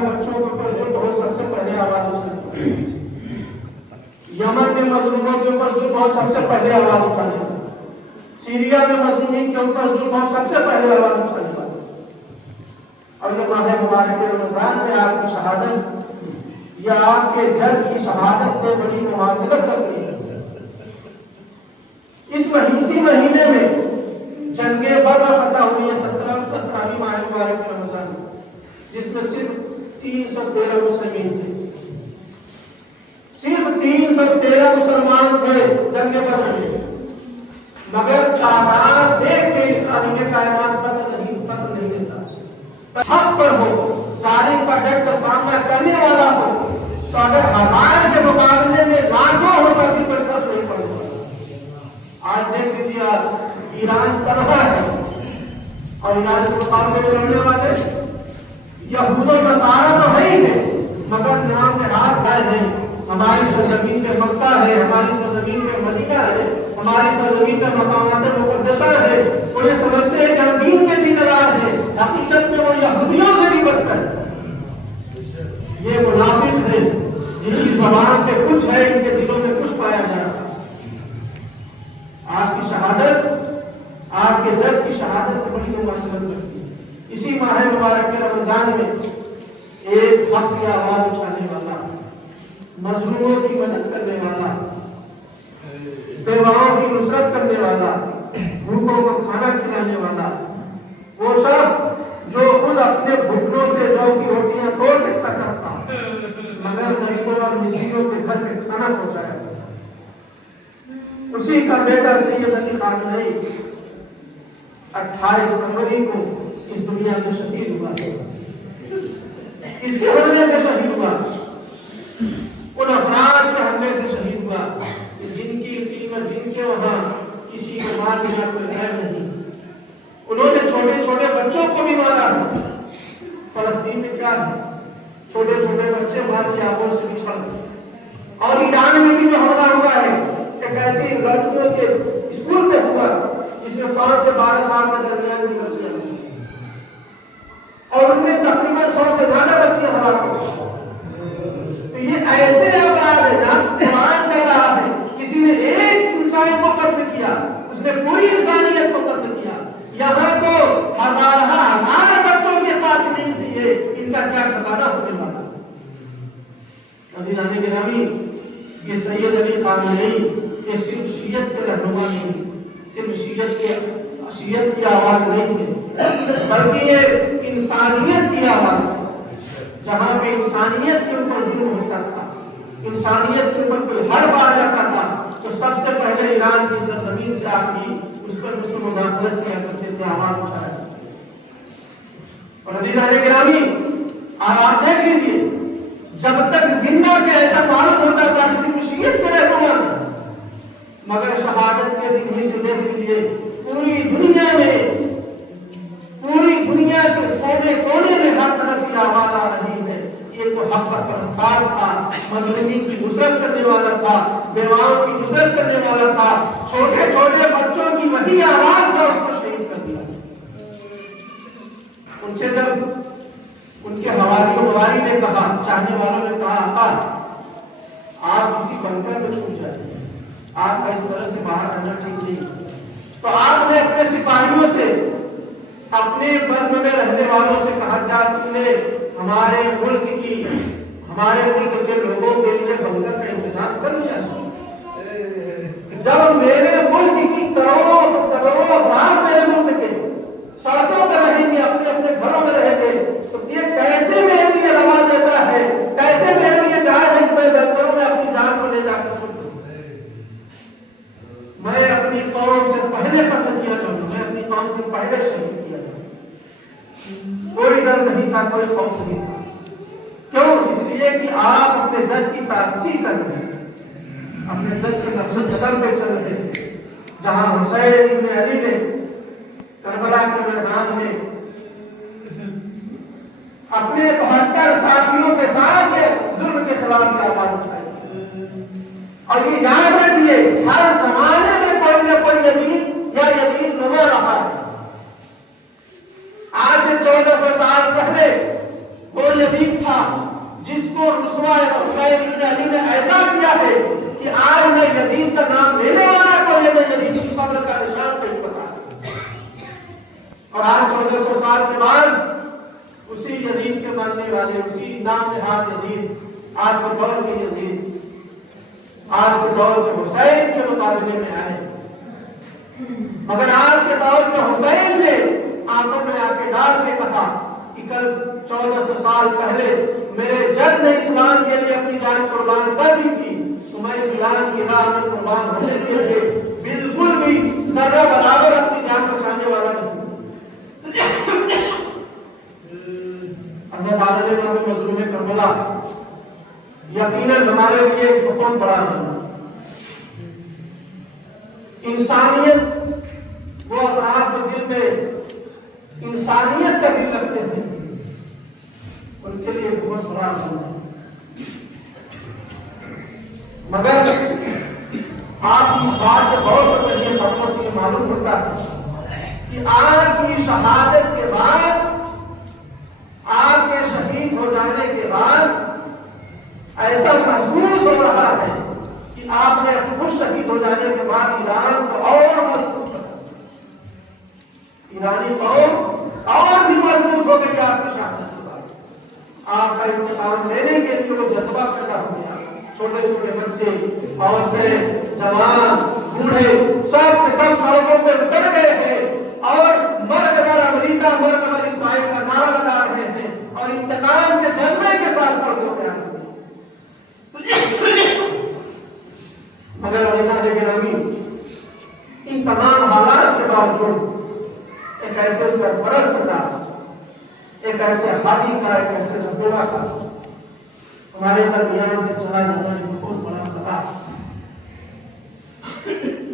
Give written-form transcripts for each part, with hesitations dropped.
کے بچوں کے اوپر ظلم ہو سب سے پہلے آواز اٹھانی، یمن میں مظلوموں کے اوپر ظلم ہو سب سے پہلے آواز اٹھانی، سیریا میں مظلومین کے اوپر ظلم ہو سب سے پہلے آواز اٹھانی۔ اور یہ ماہ مبارک رمضان میں آپ کی شہادت یا آپ کے جج کی شہادت سے بڑی مماثلت رکھتی ہے۔ اسی مہینے میں جنگ بدر فتح ہوئی ہے، 17ویں ماہ مبارک رمضان، جس میں صرف 313 مسلمین تھے، صرف 313 مسلمان تھے جنگ بدر میں، مگر تعداد دیکھ کے خالق کائنات فتح نہیں دیتا۔ حق پر ہو، ظالم کا ڈٹ کر سامنا کرنے والا ہو، تو اگر ہزار کے مقابلے میں لاکھوں ہو کر بھی کوئی فرق نہیں پڑتا۔ آج دیکھ لیجیے ایران تنہا ہے، اور ایران کے مقابلے میں لڑنے والے یہود و نصارہ تو ہے ہی ہے، مگر نام نہاد گئے ہیں۔ ہماری سرزمین پہ مکہ ہے، ہماری سرزمین پہ مدینہ ہے، ہماری سرزمین پہ مقامات مقدسہ ہے، وہ یہ سمجھتے ہیں کہ ہم دین کے دیندار ہیں، حقیقت میں وہ یہودیوں سے بھی بدتر ہے۔ یہ منافق ہیں جن کی زبان پہ کچھ ہے، ان کے دلوں میں کچھ پایا جا رہا ہے۔ آپ کی شہادت، آپ کے جج کی شہادت سے بڑی مماثلت کرتی ہے۔ اسی ماہ مبارک کے رمضان میں ایک حق کی آواز اٹھانے والا، مظلوموں کی مدد کرنے والا، بیواؤں کی نصرت کرنے والا، بھوکوں کو کھانا کھلانے والا، وہ شخص جو خود اپنے گھٹنوں سے جو کی روٹیاں توڑ کے کھاتا تھا، مگر غریبوں اور مسکینوں کے گھر میں کھانا پہنچایا، اسی کا بیٹا سید علی خامنئی 28 فروری کو اس دنیا میں شہید ہوا ہے۔ اس کے حملے سے شہید ہوا، ان افراد کے حملے سے شہید ہوا جن کی قیمت، جن کے وہاں کسی کو مار دیا کوئی غیر نہیں۔ انہوں نے چھوٹے چھوٹے بچوں کو بھی مارا۔ فلسطین میں کیا ہے، چھوٹے چھوٹے بچے مار کے آگوں سے بچھڑ گئے۔ اور ایران میں بھی جو حملہ ہوا ہے ایک ایسی لڑکیوں کے اسکول میں ہوا جس میں 5 سے 12 سال کے درمیان کی بچیاں تھیں، اور ان میں تقریباً 100 سے زیادہ بچیاں ہلاک ہو گئیں۔ تو یہ ایسے افراد ہیں نا، قرآن کہہ رہا ہے کسی نے ایک انسان کو قتل کیا، اس نے پوری انسانیت کو قتل کیا۔ یہاں تو ہزار بچوں کے قاتلین دیے، ان کا کیا ٹھکانہ ہونے والا۔ عزیزان گرامی، یہ سید علی خامنئی یہ صرف شیعت کے رہنما نہیں، صرف شیعت کی آواز نہیں ہے، بلکہ یہ انسانیت کی آواز ہے۔ جہاں پہ انسانیت کے اوپر ظلم ہوتا تھا، انسانیت کے اوپر کوئی حرب آ جاتا تھا، تو سب سے پہلے ایران کی سرزمین سے آ کے اس پر مداخلت کیا کرتے تھے، آواز اٹھایا۔ اور عزیزان گرامی، آپ دیکھ لیجیے، جب تک زندہ کے ایسا معلوم ہوتا تھا کہ مشیت کے رہنما ہے، مگر شہادت کے دن ہی سے دیکھ لیجیے پوری دنیا کے کونے کونے میں ہر طرف کی آواز آ رہی ہے۔ یہ تو حق پرستار تھا، مظلومین کی نصرت کرنے والا تھا، بیواؤں کی نصرت کرنے والا تھا، چھوٹے چھوٹے بچوں کی وہی آواز کا اس کو شہید کر دیا۔ ان سے جب ان کے حواریوں نے کہا، چاہنے والوں نے کہا، آقا آپ کسی بنکر میں چھوٹ جائیں، آپ کا اس طرح سے باہر آنا ٹھیک نہیں، تو آپ نے اپنے سپاہیوں سے، اپنے بزم میں رہنے والوں سے کہا، کیا تم نے ہمارے ملک کے لوگوں کے لیے بنکر کا انتظام کر لیا؟ جب میرے ملک کی کروڑوں افراد میرے ملک کے سڑکوں پر رہیں گے، اپنے اپنے گھروں میں رہیں گے، تو یہ کیسے میرے لیے روا دیتا ہے، کیسے میرے لیے جائز ہے کہ میں بنکروں میں اپنی جان کو لے جا کر چھوڑ دوں؟ میں اپنی قوم سے پہلے قتل کیا جاؤں، میں اپنی قوم سے پہلے شہید کیا جاؤں۔ کوئی ڈر نہیں تھا، کوئی خوف نہیں تھا۔ کیوں؟ اس لیے کہ آپ اپنے جج کی تعصیب کر رہے ہیں، اپنے جج کے نفس قدم پہ چل رہے تھے۔ جہاں حسین ابن علی نے کربلا کے میدان میں اپنے 72 ساتھیوں کے ساتھ ظلم کے خلاف آواز اٹھائی۔ اور یہ یاد رکھیے، ہر زمانے میں کوئی نہ کوئی یزید یا یزید نما رہا ہے۔ آج سے 1400 سال پہلے وہ یزید تھا اور آج 1400 سال کے بعد اسی یزید کے ماننے والے، اسی نام نہاد یزید، آج کے دور کے یزید، آج کے دور کے حسین کے مقابلے میں آئے، مگر آج کے دور کے حسین نے آنکھوں میں آ کے ڈال کے کہا کہ کل 1400 سال پہلے میرے جد نے اسلام کے لیے اپنی جان قربان کر دی تھی، تو میں اسلام کی راہ میں قربان ہونے کے لیے بالکل بھی ذرہ برابر اپنی جان بچانے والا نہیں۔ حضرت علی امام مظلوم کربلا یقیناً ہمارے لیے ایک بہت بڑا ہے۔ انسانیت، وہ افراد جو دل میں انسانیت کا دل رکھتے تھے، ان کے لیے بہت بڑا ہے۔ مگر آپ اس بات کو غور کر کے خبروں سے یہ معلوم ہوتا ہے کہ آپ کی شہادت کے بعد، آپ کے شہید ہو جانے کے بعد ایسا محسوس ہو رہا ہے کہ آپ نے خود شہید ہو جانے کے بعد ایران کو اور مضبوط کر، ایرانی قوم اور بھی مضبوط ہو گئی آپ کی شہادت کے بعد۔ آپ کا انتقام لینے کے لیے وہ جذبہ پیدا ہو گیا، چھوٹے چھوٹے بچے، عورتیں، جوان، بوڑھے، سب کے سب سڑکوں پہ اتر گئے ہیں اور مرد بر امریکہ، مرد بر اسرائیل کا نعرہ لگا رہے ہیں اور انتقام کے جذبے کے ساتھ پڑھتے ہیں۔ مگر اللہ کے گرامی، ان تمام حالات کے باوجود ایک ایسے سرپرست کا، ایک ایسے ہادی کا، ایک ایسے رہنما کا ہمارے درمیان سے چلا جانا بہت بڑا خطا،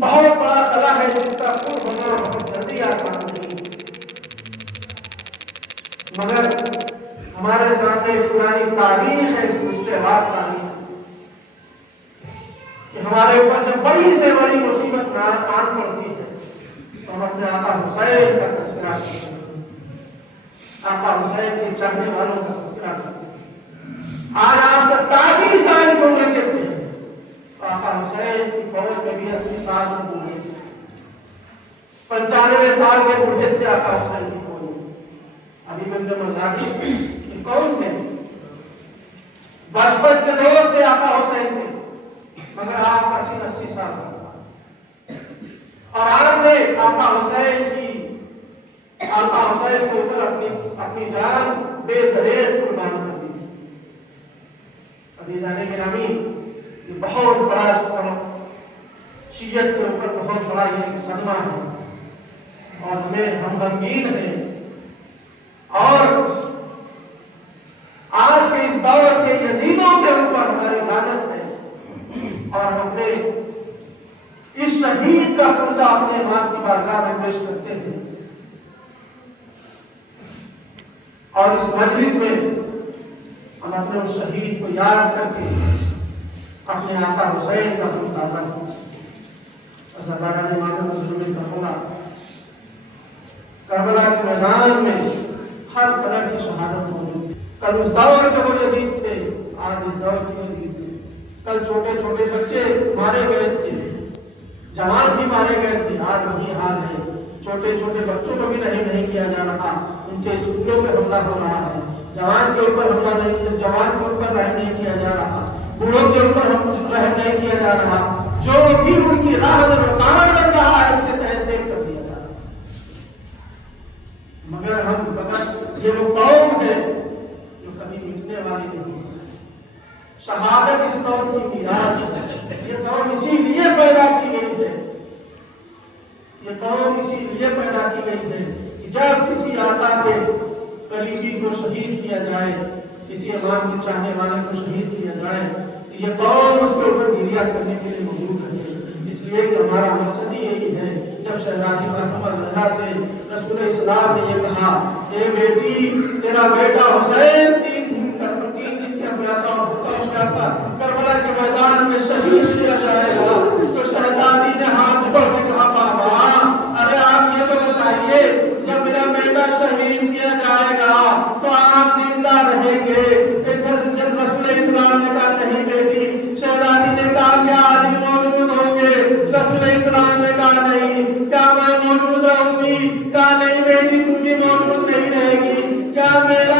بہت بڑا خطا ہے جس کا پور ہونا بہت جلدی آسان نہیں۔ مگر ہمارے سامنے پرانی تاریخ ہے، اس مشتہات تاریخ کہ ہمارے اوپر جب بڑی سے بڑی مصیبت آن پڑتی ہے تو ہم اپنے آقا حسین کا تذکرہ کرتے ہیں، آقا حسین کے چاہنے والوں کا تذکرہ کرتے ہیں۔ آج آپ 87 سال کی عمر کے تھے، آقا حسین کی فوج میں بھی 80 سال کی عمر تھے، 95 سال کے بوڑھے تھے آقا حسین کی فوج میں۔ ابھی بن مزاحی یہ کون تھے؟ بچپن کے دوست تھے آقا حسین کے، مگر آپ کا سن 80 سال کا تھا اور آپ نے آقا حسین کے اوپر اپنی جان بے دریغ قربان کر دی تھی۔ عزیزان گرامی، یہ بہت بڑا شیعت کے اوپر بہت بڑا یہ صدمہ ہے اور ہم غمگین ہیں، اور آج کے اس دور کے یزیدوں کے اوپر ہماری لعنت ہے، اور ہم اپنے اس شہید کا پرزہ اپنے امام کی بارگاہ میں پیش کرتے ہیں اور اس مجلس میں ہم اپنے اس شہید کو یاد کر کے اپنے آقا حسین کا تازہ کربلا کے میدان میں ہر طرح کی شہادت موجود تھی۔ کل اس دور کے وہ یزید تھے، آج اس دور کے یزید تھے۔ کل چھوٹے چھوٹے بچے مارے گئے تھے، جوان بھی مارے گئے تھے، آج وہی حال ہے۔ چھوٹے چھوٹے بچوں کو بھی رحم نہیں کیا جا رہا، ان کے اسکولوں پہ حملہ ہو رہا ہے، جوان کے اوپر رحم نہیں کیا جا رہا، بوڑھوں کے اوپر رحم نہیں کیا جا رہا، جو بھی ان کی راہ میں رکاوٹ بن رہا ہے اسے تحت دیکھ کر دیا جا رہا ہے۔ مگر یہ وہ قوم ہے جو کبھی مٹنے والی نہیں ہے۔ شہادت اس قوم کی میراث ہے، یہ قوم اسی لیے پیدا کی گئی ہے، یہ قوم اسی لیے پیدا کی گئی ہے کہ جب کسی آقا کے قریبی کو شہید کیا جائے، کسی امام کے چاہنے والے کو شہید کیا جائے، تو یہ قوم اس کے اوپر گریہ کرنے کے لیے موجود ہے۔ اس لیے کہ ہمارا مقصد ہی یہی ہے، جب شہزادی فاطمہ زہرا سے رسول اسلام نے یہ کہا، اے بیٹی تیرا بیٹا حسین 3 دن کا پیاسا اور بھوکا پیاسا کربلا کے میدان میں شہید کیا جائے گا، تو شہزادی نے ہاتھ جوڑ کے کہا، بابا ارے آپ یہ تو بتائیے جب میرا بیٹا شہید کیا جائے گا تو آپ زندہ رہیں گے؟ جب رسول اسلام نے کہا نہیں بیٹی، شہزادی نے کہا کیا علی موجود ہوں گے؟ رسول اسلام نے کہا نہیں، کیا میں موجود رہوں گی؟ گی؟ کہا نہیں بیٹی، تجھے موت نہیں رہے گی. کیا میرا